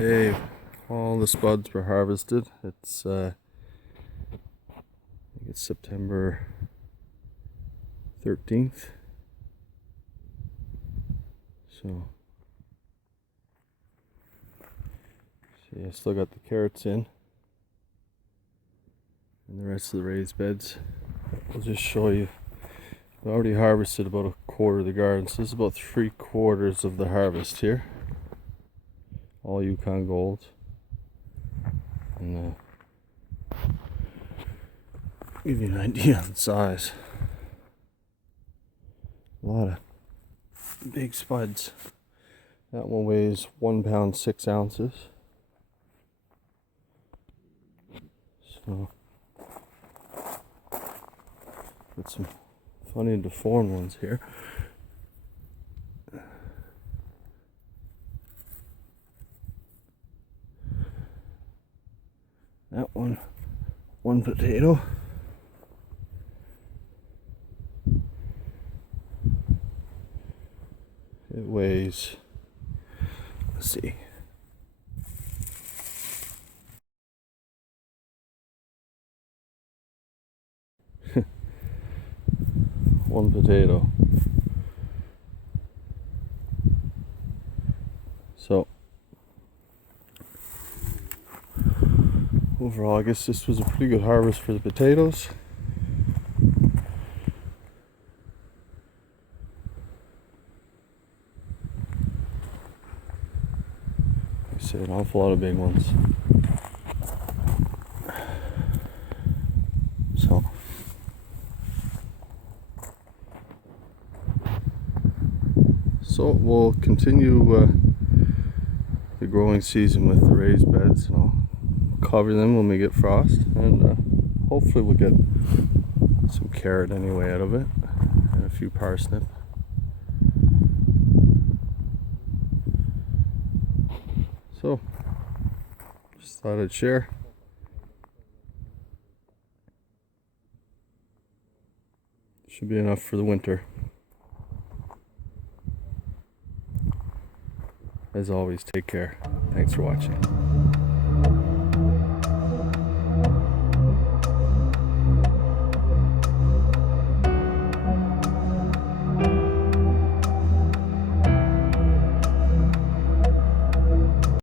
Okay, all the spuds were harvested. It's I think it's September 13th. So see, I still got the carrots in and the rest of the raised beds. I'll just show you. I already harvested about a quarter of the garden, so this is about 3/4 of the harvest here. All Yukon golds. And give you an idea on the size. A lot of big spuds. That one weighs 1 pound 6 ounces. So got some funny deformed ones here. That one potato. It weighs, let's see, one potato. So overall, I guess this was a pretty good harvest for the potatoes. I see an awful lot of big ones. So we'll continue the growing season with the raised beds, and I'll cover them when we get frost, and hopefully we'll get some carrot anyway out of it, and a few parsnip. So just thought I'd share. Should be enough for the winter. As always, take care. Thanks for watching.